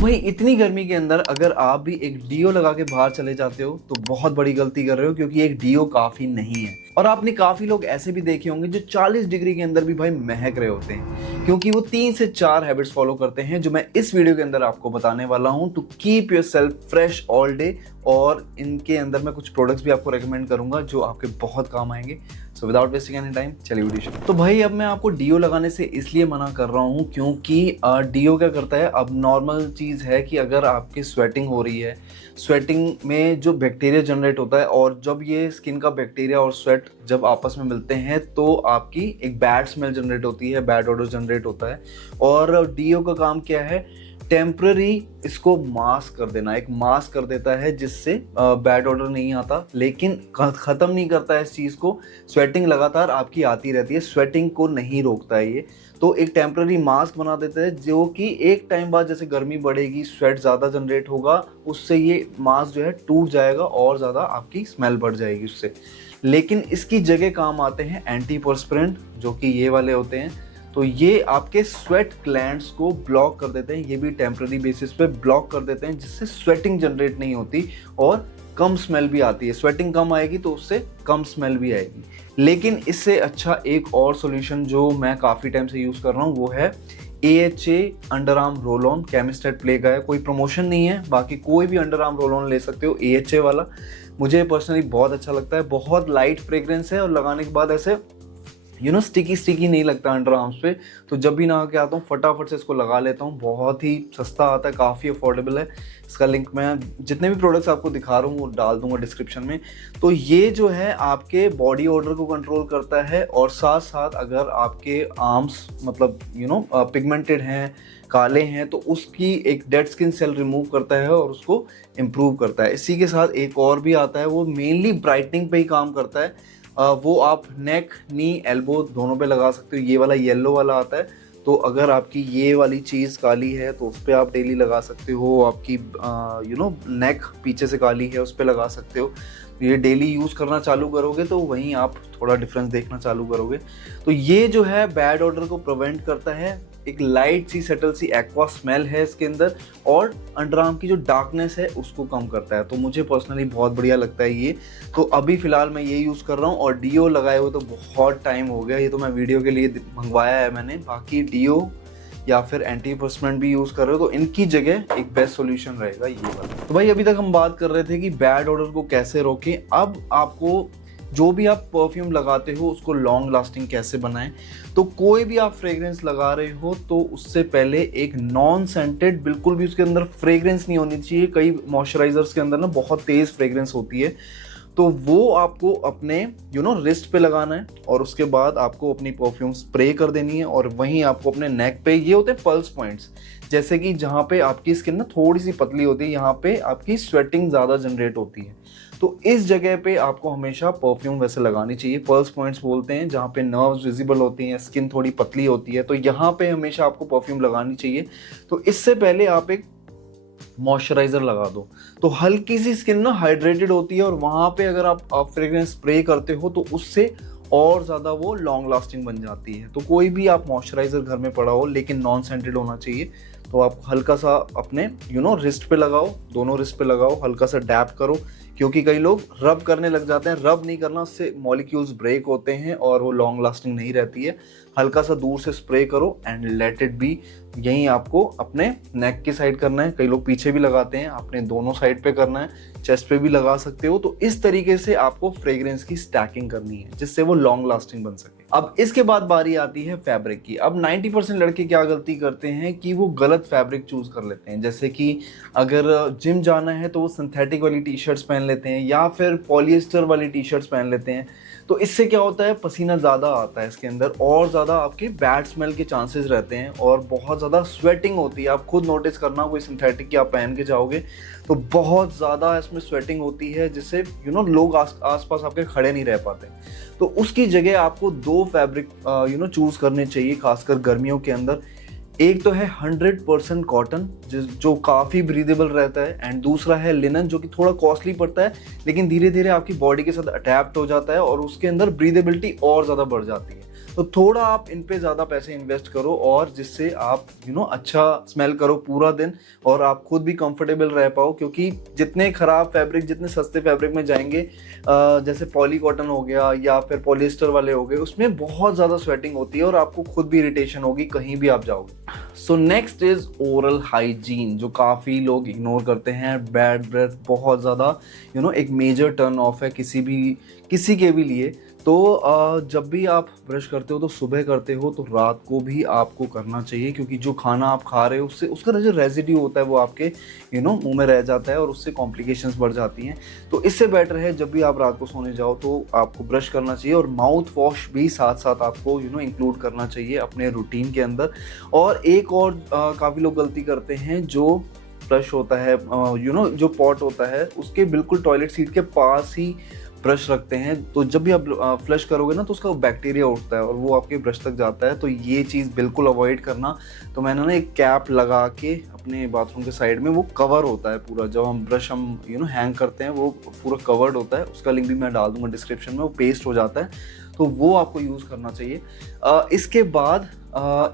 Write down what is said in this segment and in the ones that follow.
भाई इतनी गर्मी के अंदर अगर आप भी एक डीओ लगा के बाहर चले जाते हो तो बहुत बड़ी गलती कर रहे हो, क्योंकि एक डीओ काफी नहीं है। और आपने काफी लोग ऐसे भी देखे होंगे जो 40 डिग्री के अंदर भी भाई महक रहे होते हैं, क्योंकि वो 3 से 4 हैबिट्स फॉलो करते हैं जो मैं इस वीडियो के अंदर आपको बताने वाला हूं to keep yourself fresh all day. और इनके अंदर मैं कुछ प्रोडक्ट्स भी आपको रेकमेंड करूंगा जो आपके बहुत काम आएंगे। So without wasting any time चलिए वीडियो शुरू। तो भाई अब मैं आपको डीओ लगाने से इसलिए मना कर रहा हूँ क्योंकि डीओ क्या करता है, अब नॉर्मल चीज़ है कि अगर आपकी स्वेटिंग हो रही है, स्वेटिंग में जो बैक्टीरिया जनरेट होता है, और जब ये स्किन का बैक्टीरिया और स्वेट जब आपस में मिलते हैं तो आपकी एक बैड स्मेल जनरेट होती है, बैड ऑडर जनरेट होता है। और डीओ का काम क्या है, टेम्पररी इसको मास्क कर देना, एक मास्क कर देता है जिससे बैड ऑडर नहीं आता, लेकिन ख़त्म नहीं करता है इस चीज़ को। स्वेटिंग लगातार आपकी आती रहती है, स्वेटिंग को नहीं रोकता है ये। तो एक टेम्पररी मास्क बना देता है जो कि एक टाइम बाद जैसे गर्मी बढ़ेगी, स्वेट ज़्यादा जनरेट होगा, उससे ये मास्क जो है टूट जाएगा और ज़्यादा आपकी स्मेल बढ़ जाएगी उससे। लेकिन इसकी जगह काम आते हैं एंटीपर्स्पिरेंट, जो कि ये वाले होते हैं। तो ये आपके स्वेट ग्लैंड्स को ब्लॉक कर देते हैं, ये भी टेम्पररी बेसिस पे ब्लॉक कर देते हैं, जिससे स्वेटिंग जनरेट नहीं होती और कम स्मेल भी आती है। स्वेटिंग कम आएगी तो उससे कम स्मेल भी आएगी। लेकिन इससे अच्छा एक और सॉल्यूशन जो मैं काफ़ी टाइम से यूज़ कर रहा हूँ वो है AHA under arm roll on. केमिस्टेट प्ले का है, कोई प्रमोशन नहीं है, बाकी कोई भी अंडर आर्म रोल ऑन ले सकते हो। AHA वाला मुझे पर्सनली बहुत अच्छा लगता है, बहुत लाइट फ्रेग्रेंस है और लगाने के बाद ऐसे स्टिकी नहीं लगता अंडर आर्म्स पे। तो जब भी नहा के आता हूँ फटाफट से इसको लगा लेता हूँ। बहुत ही सस्ता आता है, काफ़ी अफोर्डेबल है। इसका लिंक मैं जितने भी प्रोडक्ट्स आपको दिखा रहा हूँ वो डाल दूंगा डिस्क्रिप्शन में। तो ये जो है आपके बॉडी ऑर्डर को कंट्रोल करता है, और साथ साथ अगर आपके आर्म्स मतलब पिगमेंटेड हैं, काले हैं, तो उसकी एक डेड स्किन सेल रिमूव करता है और उसको इम्प्रूव करता है। इसी के साथ एक और भी आता है, वो मेनली ब्राइटनिंग पे ही काम करता है। वो आप नेक, नी, एल्बो दोनों पे लगा सकते हो। ये वाला येलो वाला आता है, तो अगर आपकी ये वाली चीज़ काली है तो उस पर आप डेली लगा सकते हो। आपकी नेक पीछे से काली है उस पर लगा सकते हो। ये डेली यूज़ करना चालू करोगे तो वहीं आप थोड़ा डिफरेंस देखना चालू करोगे। तो ये जो है बैड ऑडर को प्रिवेंट करता है, एक लाइट सी सटल सी एक्वा स्मेल है इसके अंदर, और अंडरआर्म की जो डार्कनेस है उसको कम करता है। तो मुझे पर्सनली बहुत बढ़िया लगता है ये। तो अभी फ़िलहाल मैं ये यूज़ कर रहा हूँ, और डीओ लगाए हुए तो बहुत टाइम हो गया, ये तो मैं वीडियो के लिए मंगवाया है मैंने। बाकी डीओ या फिर एंटीपर्स्पिरेंट भी यूज़ कर रहे हो तो इनकी जगह एक बेस्ट सॉल्यूशन रहेगा ये वाला। तो भाई अभी तक हम बात कर रहे थे कि बैड ऑडर को कैसे रोकें। अब आपको जो भी आप परफ्यूम लगाते हो उसको लॉन्ग लास्टिंग कैसे बनाएं। तो कोई भी आप फ्रेग्रेंस लगा रहे हो तो उससे पहले एक नॉन सेंटेड, बिल्कुल भी उसके अंदर फ्रेग्रेंस नहीं होनी चाहिए। कई मॉइस्चराइजर्स के अंदर ना बहुत तेज़ फ्रेग्रेंस होती है, तो वो आपको अपने रिस्ट पे लगाना है, और उसके बाद आपको अपनी परफ्यूम स्प्रे कर देनी है। और वहीं आपको अपने नेक पे, ये होते हैं पल्स पॉइंट्स, जैसे कि जहाँ पे आपकी स्किन ना थोड़ी सी पतली होती है, यहाँ पे आपकी स्वेटिंग ज़्यादा जनरेट होती है, तो इस जगह पे आपको हमेशा परफ्यूम वैसे लगानी चाहिए। पल्स पॉइंट्स बोलते हैं, जहाँ पे नर्व्स विजिबल होती हैं, स्किन थोड़ी पतली होती है, तो यहाँ पे हमेशा आपको परफ्यूम लगानी चाहिए। तो इससे पहले आप एक मॉइस्चराइजर लगा दो, तो हल्की सी स्किन ना हाइड्रेटेड होती है, और वहाँ पे अगर आप फ्रेग्रेंस स्प्रे करते हो तो उससे और ज़्यादा वो लॉन्ग लास्टिंग बन जाती है। तो कोई भी आप मॉइस्चराइजर घर में पड़ा हो लेकिन नॉन सेंटेड होना चाहिए, तो आप हल्का सा अपने रिस्ट पे लगाओ, दोनों रिस्ट पे लगाओ, हल्का सा डैप करो, क्योंकि कई लोग रब करने लग जाते हैं। रब नहीं करना, उससे मॉलिक्यूल्स ब्रेक होते हैं और वो लॉन्ग लास्टिंग नहीं रहती है। हल्का सा दूर से स्प्रे करो एंड लेट इट बी। यहीं आपको अपने नेक की साइड करना है, कई लोग पीछे भी लगाते हैं, आपने दोनों साइड पे करना है, चेस्ट पे भी लगा सकते हो। तो इस तरीके से आपको फ्रेग्रेंस की स्टैकिंग करनी है जिससे वो लॉन्ग लास्टिंग बन सके। अब इसके बाद बारी आती है फैब्रिक की। अब 90% लड़के क्या गलती करते हैं कि वो गलत फैब्रिक चूज कर लेते हैं। जैसे कि अगर जिम जाना है तो वो सिंथेटिक वाली टी शर्ट्स पहन लेते हैं, या फिर पॉलिएस्टर वाली टी शर्ट्स पहन लेते हैं। तो इससे क्या होता है, पसीना ज़्यादा आता है इसके अंदर, और ज़्यादा आपके बैड स्मेल के चांसेस रहते हैं, और बहुत ज़्यादा स्वेटिंग होती है। आप खुद नोटिस करना, कोई सिंथेटिक की आप पहन के जाओगे तो बहुत ज़्यादा इसमें स्वेटिंग होती है, जिससे लोग आसपास आपके खड़े नहीं रह पाते। तो उसकी जगह आपको 2 फैब्रिक चूज़ करने चाहिए, खासकर गर्मियों के अंदर। एक तो है 100% कॉटन जो काफ़ी ब्रीदेबल रहता है, एंड दूसरा है लिनन जो कि थोड़ा कॉस्टली पड़ता है, लेकिन धीरे धीरे आपकी बॉडी के साथ अडैप्ट हो जाता है और उसके अंदर ब्रीदेबिलिटी और ज़्यादा बढ़ जाती है। तो थोड़ा आप इन पे ज़्यादा पैसे इन्वेस्ट करो और जिससे आप अच्छा स्मेल करो पूरा दिन और आप खुद भी कंफर्टेबल रह पाओ। क्योंकि जितने खराब फैब्रिक, जितने सस्ते फैब्रिक में जाएंगे, जैसे पॉली कॉटन हो गया या फिर पॉलिएस्टर वाले हो गए, उसमें बहुत ज़्यादा स्वेटिंग होती है और आपको खुद भी इरिटेशन होगी कहीं भी आप जाओगे। So next is oral hygiene, जो काफ़ी लोग इग्नोर करते हैं। बैड ब्रेथ बहुत ज़्यादा एक मेजर टर्न ऑफ है किसी के भी लिए। तो जब भी आप ब्रश करते हो तो सुबह करते हो तो रात को भी आपको करना चाहिए, क्योंकि जो खाना आप खा रहे हो उससे उसका जो रेजिड्यू होता है वो आपके मुंह में रह जाता है और उससे कॉम्प्लिकेशंस बढ़ जाती हैं। तो इससे बेटर है जब भी आप रात को सोने जाओ तो आपको ब्रश करना चाहिए और माउथ वॉश भी साथ साथ आपको इंक्लूड करना चाहिए अपने रूटीन के अंदर। और एक और काफ़ी लोग गलती करते हैं, जो ब्रश होता है जो पॉट होता है उसके बिल्कुल टॉयलेट सीट के पास ही ब्रश रखते हैं। तो जब भी आप फ्लश करोगे ना तो उसका बैक्टीरिया उठता है और वो आपके ब्रश तक जाता है। तो ये चीज़ बिल्कुल अवॉइड करना। तो मैंने ना एक कैप लगा के अपने बाथरूम के साइड में, वो कवर होता है पूरा, जब हम ब्रश हैंग करते हैं वो पूरा कवर्ड होता है। उसका लिंक भी मैं डाल दूंगा डिस्क्रिप्शन में, वो पेस्ट हो जाता है, तो वो आपको यूज़ करना चाहिए। इसके बाद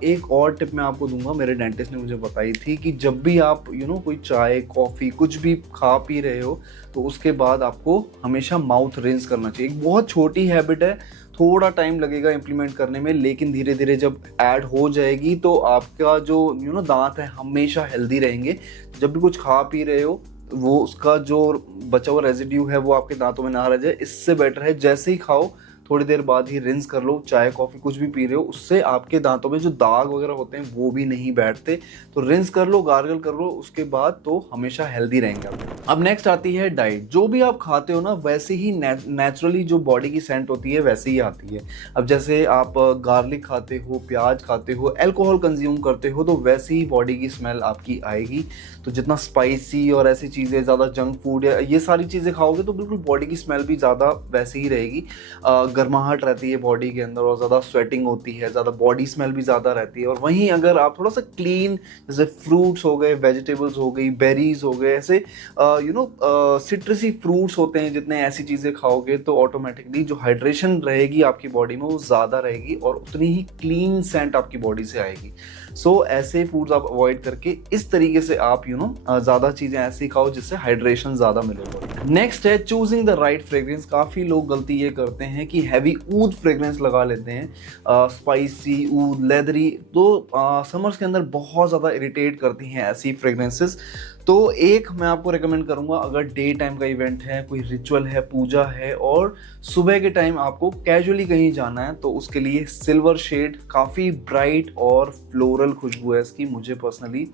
एक और टिप मैं आपको दूंगा, मेरे डेंटिस्ट ने मुझे बताई थी कि जब भी आप कोई चाय कॉफ़ी कुछ भी खा पी रहे हो तो उसके बाद आपको हमेशा माउथ रिंस करना चाहिए। एक बहुत छोटी हैबिट है, थोड़ा टाइम लगेगा इम्प्लीमेंट करने में, लेकिन धीरे धीरे जब ऐड हो जाएगी तो आपका जो दांत है हमेशा हेल्दी रहेंगे। जब भी कुछ खा पी रहे हो वो उसका जो बचा हुआ रेजिड्यू है वो आपके दांतों में ना रह जाए। इससे बेटर है जैसे ही खाओ थोड़ी देर बाद ही रिंस कर लो। चाय कॉफ़ी कुछ भी पी रहे हो उससे आपके दांतों में जो दाग वगैरह होते हैं वो भी नहीं बैठते। तो रिंस कर लो, गार्गल कर लो, उसके बाद तो हमेशा हेल्दी रहेंगे आप। अब नेक्स्ट आती है डाइट। जो भी आप खाते हो ना वैसे ही नेचुरली जो बॉडी की सेंट होती है वैसे ही आती है। अब जैसे आप गार्लिक खाते हो, प्याज खाते हो, अल्कोहल कंज्यूम करते हो, तो वैसे ही बॉडी की स्मेल आपकी आएगी। तो जितना स्पाइसी और ऐसी चीज़ें, ज़्यादा जंक फूड या ये सारी चीज़ें खाओगे तो बिल्कुल बॉडी की स्मेल भी ज़्यादा वैसे ही रहेगी। गर्माहट रहती है बॉडी के अंदर और ज़्यादा स्वेटिंग होती है, ज़्यादा बॉडी स्मेल भी ज़्यादा रहती है। और वहीं अगर आप थोड़ा सा क्लीन, जैसे फ्रूट्स हो गए, वेजिटेबल्स हो गई, बेरीज हो गए, ऐसे सिट्रसी फ्रूट्स होते हैं, जितने ऐसी चीज़ें खाओगे तो ऑटोमेटिकली जो हाइड्रेशन रहेगी आपकी बॉडी में वो ज़्यादा रहेगी और उतनी ही क्लीन सेंट आपकी बॉडी से आएगी। सो ऐसे फूड्स आप अवॉइड करके इस तरीके से आप ज़्यादा चीज़ें ऐसी खाओ जिससे हाइड्रेशन ज़्यादा मिले। नेक्स्ट है चूजिंग द राइट फ्रेग्रेंस। काफ़ी लोग गलती ये करते हैं कि हैवी ऊद फ्रेग्रेंस लगा लेते हैं, स्पाइसी ऊद, लेदरी। तो समर्स के अंदर बहुत ज़्यादा इरिटेट करती हैं ऐसी फ्रेग्रेंसेस। तो एक मैं आपको रेकमेंड करूंगा, अगर डे टाइम का इवेंट है, कोई रिचुअल है, पूजा है और सुबह के टाइम आपको कैजुअली कहीं जाना है, तो उसके लिए सिल्वर शेड काफ़ी ब्राइट और फ्लोरल खुशबू है इसकी। मुझे पर्सनली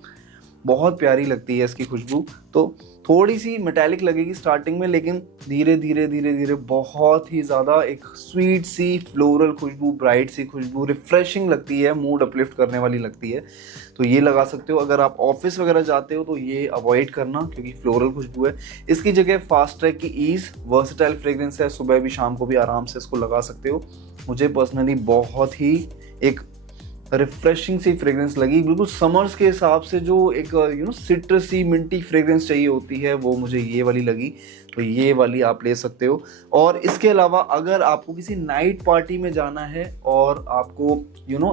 बहुत प्यारी लगती है इसकी खुशबू। तो थोड़ी सी मेटालिक लगेगी स्टार्टिंग में, लेकिन धीरे धीरे बहुत ही ज़्यादा एक स्वीट सी फ्लोरल खुशबू, ब्राइट सी खुशबू, रिफ्रेशिंग लगती है, मूड अपलिफ्ट करने वाली लगती है। तो ये लगा सकते हो। अगर आप ऑफिस वगैरह जाते हो तो ये अवॉइड करना क्योंकि फ्लोरल खुशबू है। इसकी जगह फास्ट ट्रैक की ईज वर्सेटाइल फ्रेग्रेंस है, सुबह भी शाम को भी आराम से इसको लगा सकते हो। मुझे पर्सनली बहुत ही एक रिफ्रेशिंग सी फ्रेग्रेंस लगी, बिल्कुल समर्स के हिसाब से जो एक सिट्रसी मिंटी फ्रेग्रेंस चाहिए होती है वो मुझे ये वाली लगी। तो ये वाली आप ले सकते हो। और इसके अलावा अगर आपको किसी नाइट पार्टी में जाना है और आपको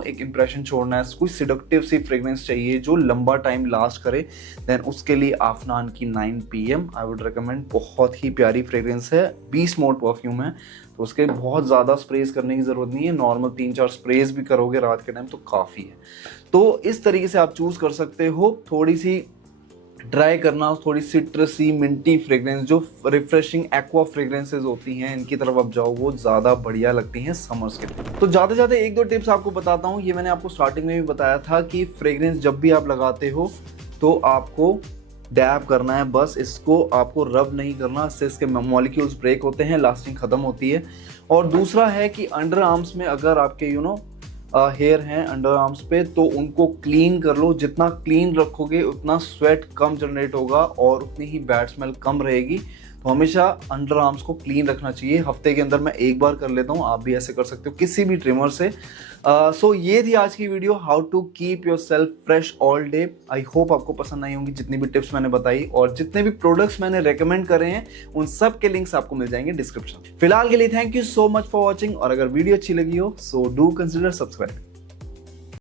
एक इम्प्रेशन छोड़ना है, कोई सिडक्टिव सी फ्रेग्रेंस चाहिए जो लंबा टाइम लास्ट करे, देन उसके लिए आफ्नान की 9 PM आई वुड रिकमेंड। बहुत ही प्यारी फ्रेग्रेंस है, 20 मोड परफ्यूम है, तो उसके बहुत ज़्यादा स्प्रेज करने की ज़रूरत नहीं है। नॉर्मल 3-4 स्प्रेज भी करोगे रात के टाइम तो काफ़ी है। तो इस तरीके से आप चूज़ कर सकते हो। थोड़ी सी ड्राई करना, थोड़ी सिट्रसी मिंटी फ्रेग्रेंस, जो रिफ्रेशिंग एक्वा फ्रेग्रेंसेस होती हैं, इनकी तरफ आप जाओ, वो ज़्यादा बढ़िया लगती हैं समर्स के लिए। तो जाते जाते 1-2 टिप्स आपको बताता हूँ। ये मैंने आपको स्टार्टिंग में भी बताया था कि फ्रेग्रेंस जब भी आप लगाते हो तो आपको डैब करना है, बस इसको आपको रब नहीं करना, इससे इसके मॉलिक्यूल्स ब्रेक होते हैं, लास्टिंग ख़त्म होती है। और दूसरा है कि अंडर आर्म्स में अगर आपके हेयर हैं अंडर आर्म्स पे, तो उनको क्लीन कर लो। जितना क्लीन रखोगे उतना स्वेट कम जनरेट होगा और उतनी ही बैड स्मेल कम रहेगी। तो हमेशा अंडर आर्म्स को क्लीन रखना चाहिए। हफ्ते के अंदर मैं एक बार कर लेता हूँ, आप भी ऐसे कर सकते हो किसी भी ट्रिमर से। सो ये थी आज की video, how to keep yourself fresh all day. I hope आपको पसंद आई होंगी जितनी भी टिप्स मैंने बताई, और जितने भी प्रोडक्ट्स मैंने रेकमेंड करे हैं उन सब के लिंक्स आपको मिल जाएंगे डिस्क्रिप्शन। फिलहाल के लिए thank you so much for watching, और अगर वीडियो अच्छी लगी हो सो डू कंसिडर सब्सक्राइब।